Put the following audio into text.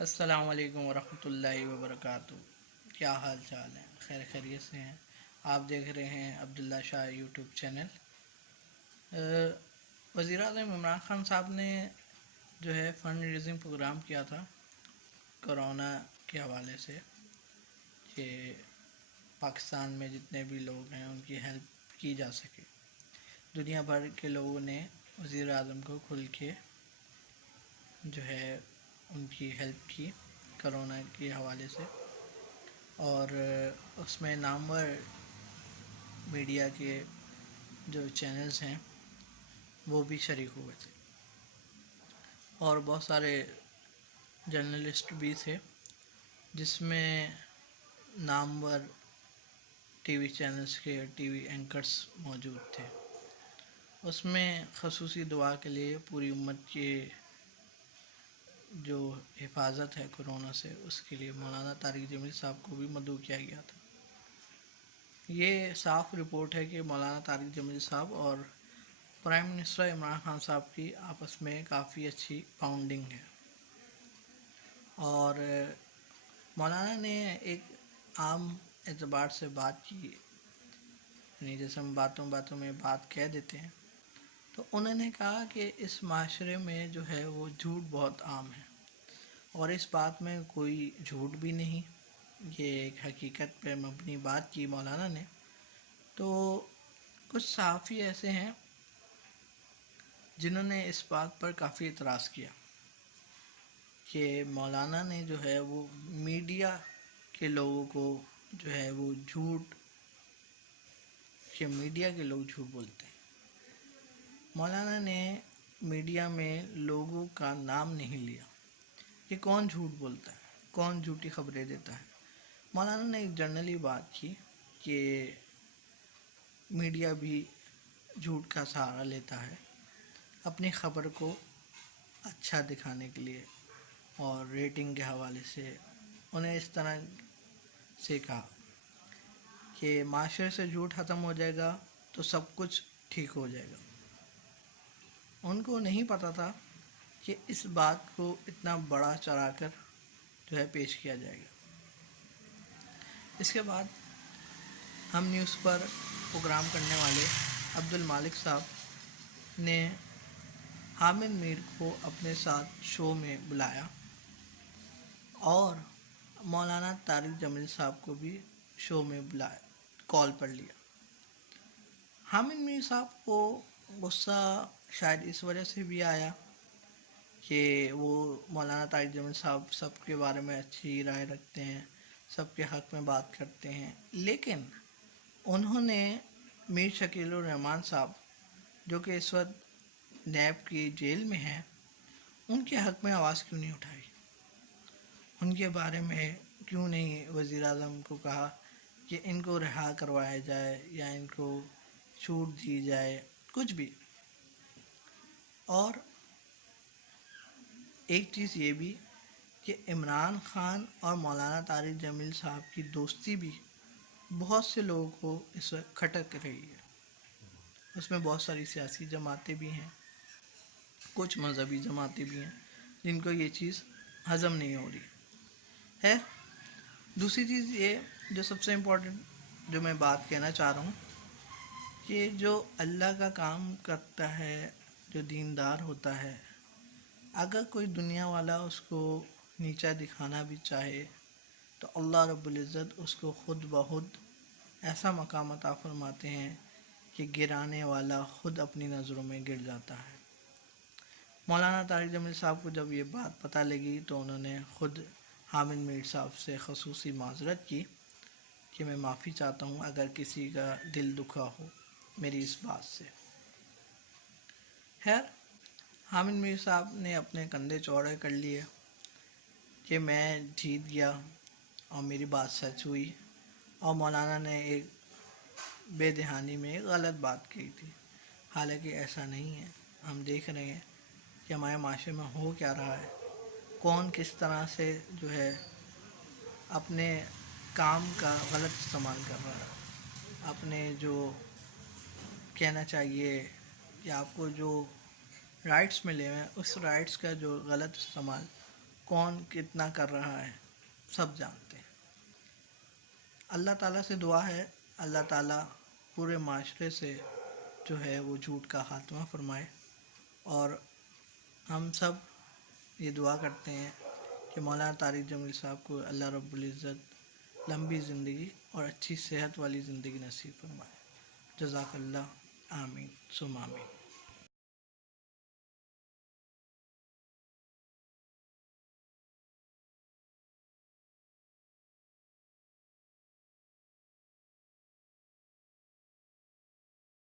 السلام علیکم ورحمۃ اللہ وبرکاتہ۔ کیا حال چال ہے؟ خیر خیریت سے ہیں؟ آپ دیکھ رہے ہیں عبداللہ شاہ یوٹیوب چینل۔ وزیر اعظم عمران خان صاحب نے جو ہے فنڈ ریزنگ پروگرام کیا تھا کرونا کے حوالے سے کہ پاکستان میں جتنے بھی لوگ ہیں ان کی ہیلپ کی جا سکے۔ دنیا بھر کے لوگوں نے وزیر اعظم کو کھل کے جو ہے ان کی ہیلپ کی کرونا کے حوالے سے، اور اس میں نامور میڈیا کے جو چینلز ہیں وہ بھی شریک ہوئے تھے، اور بہت سارے جرنلسٹ بھی تھے جس میں نامور ٹی وی چینلز کے ٹی وی اینکرز موجود تھے۔ اس میں خصوصی دعا کے لیے پوری امت کے جو حفاظت ہے کرونا سے اس کے لیے مولانا طارق جمیل صاحب کو بھی مدعو کیا گیا تھا۔ یہ صاف رپورٹ ہے کہ مولانا طارق جمیل صاحب اور پرائم منسٹر عمران خان صاحب کی آپس میں کافی اچھی باؤنڈنگ ہے، اور مولانا نے ایک عام اعتبار سے بات کی، یعنی جیسے ہم باتوں میں بات کہہ دیتے ہیں، تو انہوں نے کہا کہ اس معاشرے میں جو ہے وہ جھوٹ بہت عام ہے، اور اس بات میں کوئی جھوٹ بھی نہیں، یہ ایک حقیقت پہ مبنی بات کی مولانا نے۔ تو کچھ صحافی ایسے ہیں جنہوں نے اس بات پر کافی اعتراض کیا کہ مولانا نے جو ہے وہ میڈیا کے لوگوں کو جو ہے وہ جھوٹ، کہ میڈیا کے لوگ جھوٹ بولتے ہیں۔ مولانا نے میڈیا میں لوگوں کا نام نہیں لیا کہ کون جھوٹ بولتا ہے، کون جھوٹی خبریں دیتا ہے۔ مولانا نے ایک جنرلی بات کی کہ میڈیا بھی جھوٹ کا سہارا لیتا ہے اپنی خبر کو اچھا دکھانے کے لیے، اور ریٹنگ کے حوالے سے انہیں اس طرح سے کہا کہ معاشرے سے جھوٹ ختم ہو جائے گا تو سب کچھ ٹھیک ہو جائے گا۔ ان کو نہیں پتہ تھا کہ اس بات کو اتنا بڑا چڑھا کر جو ہے پیش کیا جائے گا۔ اس کے بعد ہم نیوز پر پروگرام کرنے والے عبد المالک صاحب نے حامد میر کو اپنے ساتھ شو میں بلایا، اور مولانا طارق جمیل صاحب کو بھی شو میں بلایا، کال پر لیا۔ حامد میر صاحب کو غصہ شاید اس وجہ سے بھی آیا کہ وہ مولانا طارق جمیل صاحب سب کے بارے میں اچھی رائے رکھتے ہیں، سب کے حق میں بات کرتے ہیں، لیکن انہوں نے میر شکیل الرحمان صاحب جو کہ اس وقت نیب کی جیل میں ہیں، ان کے حق میں آواز کیوں نہیں اٹھائی؟ ان کے بارے میں کیوں نہیں وزیر اعظم کو کہا کہ ان کو رہا کروایا جائے یا ان کو چھوٹ دی جائے، کچھ بھی؟ اور ایک چیز یہ بھی کہ عمران خان اور مولانا طارق جمیل صاحب کی دوستی بھی بہت سے لوگوں کو اس وقت کھٹک رہی ہے۔ اس میں بہت ساری سیاسی جماعتیں بھی ہیں، کچھ مذہبی جماعتیں بھی ہیں جن کو یہ چیز ہضم نہیں ہو رہی ہے۔ دوسری چیز یہ جو سب سے امپورٹنٹ جو میں بات کہنا چاہ رہا ہوں کہ جو اللہ کا کام کرتا ہے، جو دیندار ہوتا ہے، اگر کوئی دنیا والا اس کو نیچا دکھانا بھی چاہے تو اللہ رب العزت اس کو خود بخود ایسا مقام عطا فرماتے ہیں کہ گرانے والا خود اپنی نظروں میں گر جاتا ہے۔ مولانا طارق جمیل صاحب کو جب یہ بات پتہ لگی تو انہوں نے خود حامد میر صاحب سے خصوصی معذرت کی کہ میں معافی چاہتا ہوں اگر کسی کا دل دکھا ہو میری اس بات سے۔ خیر، حامد میر صاحب نے اپنے کندھے چوڑے کر لیے کہ میں جیت گیا اور میری بات سچ ہوئی، اور مولانا نے ایک بے دہانی میں ایک غلط بات کہی تھی، حالانکہ ایسا نہیں ہے۔ ہم دیکھ رہے ہیں کہ ہمارے معاشرے میں ہو کیا رہا ہے، کون کس طرح سے جو ہے اپنے کام کا غلط استعمال کر رہا ہے، اپنے جو کہنا چاہیے کہ آپ کو جو رائٹس ملے ہوئے ہیں اس رائٹس کا جو غلط استعمال کون کتنا کر رہا ہے سب جانتے ہیں۔ اللہ تعالیٰ سے دعا ہے اللہ تعالیٰ پورے معاشرے سے جو ہے وہ جھوٹ کا خاتمہ فرمائے، اور ہم سب یہ دعا کرتے ہیں کہ مولانا طارق جمیل صاحب کو اللہ رب العزت لمبی زندگی اور اچھی صحت والی زندگی نصیب فرمائے۔ جزاک اللہ، آمین ثم آمین۔